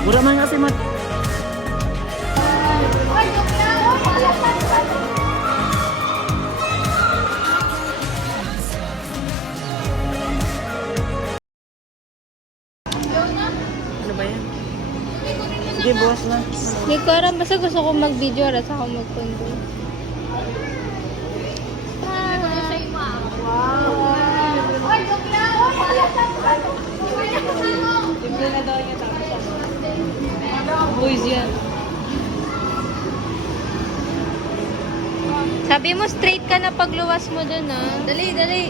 Mura man kasi mat. Ano ba yan? Sige, bukas na. Hindi ko alam. Basta gusto ko mag-video at saka mag-condo. Libre na daw niya tapos boys yan. Sabi mo straight ka na pagluwas mo dun, ah. Dali, dali.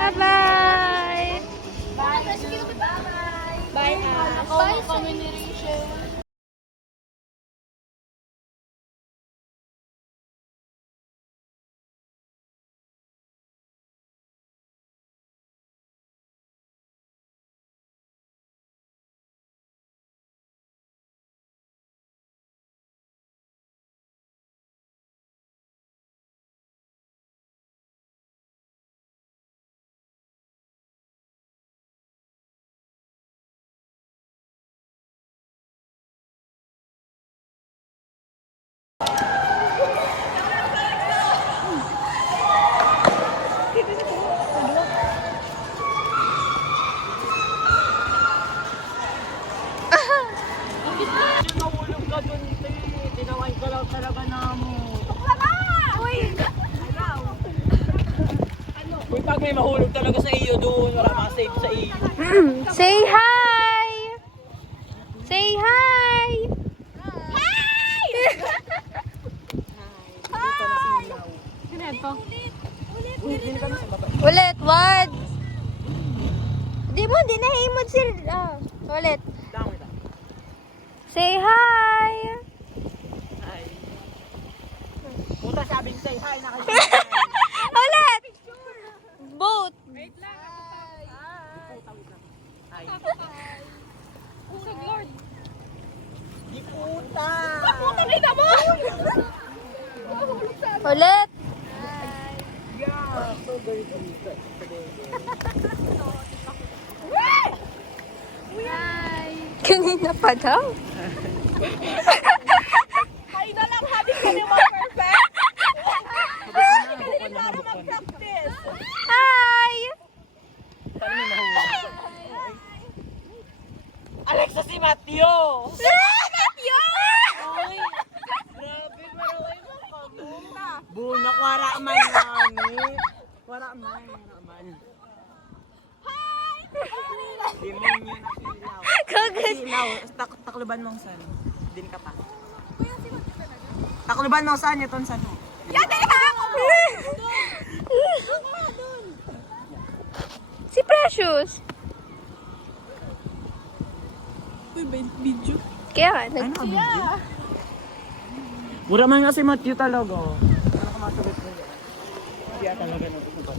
Bye-bye! Bye, Bye, communication. Nahulog ka dun, te. Tinaway ka lang talaga na mo. Uy, pag may mahulog talaga sa iyo doon, wala makasave sa iyo. Say hi! Say hi! Ulit, what? Di mo, di nahimod sila. Ulit. Dami na. Say hi! Hi. Puta, sabi ko say hi na kasi. Ulit! Boat. Wait lang. Hi. Usag Lord. Di puta. Puta kita mo! Ulit. Yeah, so very good. Kanina pa daw. Ay na lang, habit ka ni mga perfect. Kanina para mag-practice. Hi! Saan may mahulog? Alexa, si Matthew! Matthew! Ay, grabe, maraway mo ka. Bunak, wara man namin. Wara man. Demonyo na silaw. Kagas. Silaw, takluban mong san. Din ka pa. Takluban mong san, yun san. Yan, dali ka ako! Si Precious. Uy, ba yung video? Kaya nga, Ano ka video? Mura man nga si Matthew talaga. Ano ka masagot mo yan? Kaya talaga na ito ba?